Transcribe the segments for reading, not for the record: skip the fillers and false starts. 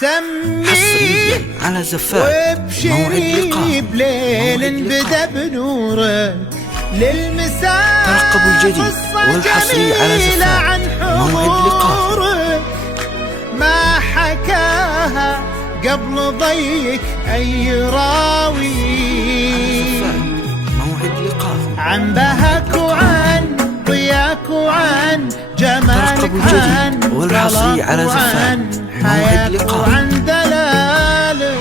حصريا على زفاف موعد لقاء بليل بدا بنوره للمساء ترقبوا الجديد والحصري على زفاف موعد لقاء ما حكاها قبل ضيك أي راوي موعد لقاء عن بهك وعن ضياك وعن جمالك عن والحصري على زفاف موعد لقاء وعن دلالك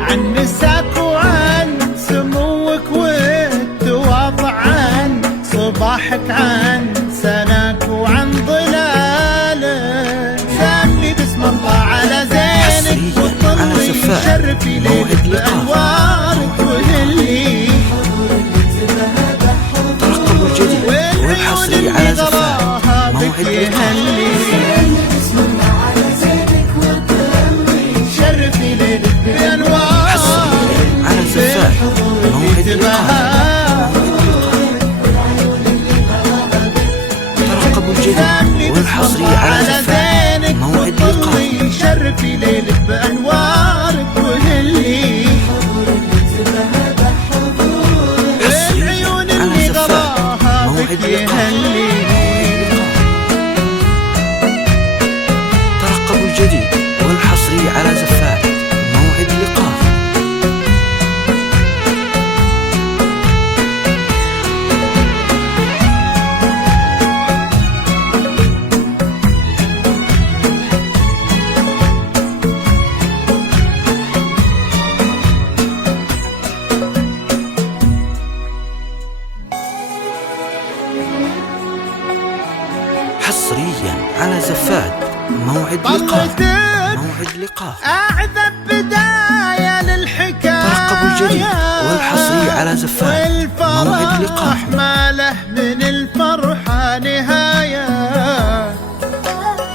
عن نساك وعن سموك والتواضع عن صباحك عن سناك وعن ظلالك سامي بسم الله على زينك وطلي شرفي ليلك بأنوارك وهلي ترقبوا الجديد والحصري على زفاف موعد لقاء شرفي ليلك بأنوارك على زفاف موعد لقاء ترقبوا الجديد والحصري على زفاف موعد لقاء شرفي ليلك بأنوارك وهلي العيون اللي غراها بك يهلي ترقبوا الجديد والحصري على زفاف موعد لقاء حصريا على زفاف موعد لقاء موعد لقاء أعذب بداية للحكاية ترقبوا الجديد والحصري على زفاف موعد لقاء ما له من الفرحة نهاية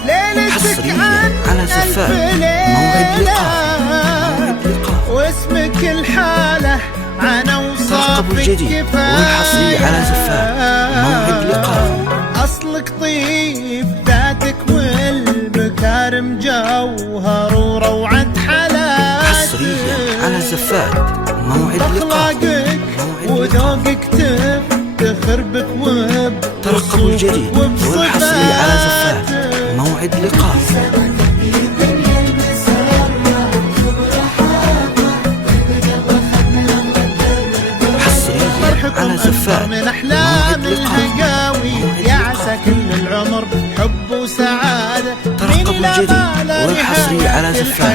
ليلتك حصريا على زفاف موعد لقاء واسمك الحالة عن ترقبوا الجديد والحصري على زفاف موعد لقاء أصلك طيب ذاتك والمكارم جوهر وروعة حلاوتك حصريا على زفاف موعد لقاء أخلاقك وذوقك تفتخر بك ترقبوا الجديد والحصري على زفاف موعد لقاء على زفاف من أحلام الهقاوي يا عسى كل العمر حب وسعادة ترقبوا الجديد والحصري على زفاف